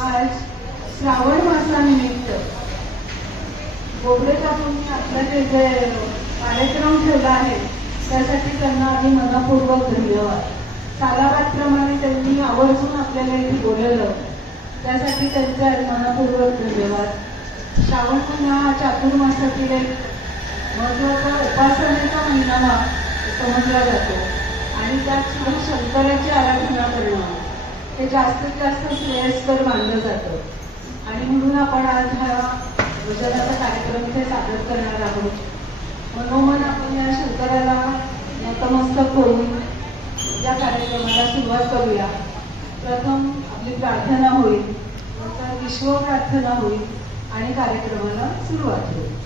आज श्रावण मासानिमित्त गोबरे काकूंनी आपला जे जे कार्यक्रम ठेवला आहे त्यासाठी त्यांना आम्ही मनापूर्वक धन्यवाद. सालाबादप्रमाणे त्यांनी आवर्जून आपल्याला इथे बोलवलं. त्यासाठी त्यांचे मनापूर्वक धन्यवाद. श्रावण महिना हा चातुर्मासातील एक महत्त्वाचा उपासनेचा महिना समजला जातो. आणि त्यात सुद्धा शंकराची आराधना करणं. हे जास्तीत जास्त श्रेयस्कर मानलं जातं. आणि म्हणून आपण आज हा भजनाचा कार्यक्रम इथे सादर करणार आहोत. मनोमन आपण या शंकराला नतमस्तक होऊन या कार्यक्रमाला सुरुवात करूया. प्रथम आपली प्रार्थना होईल नंतर विश्व प्रार्थना होईल आणि कार्यक्रमाला सुरुवात होईल.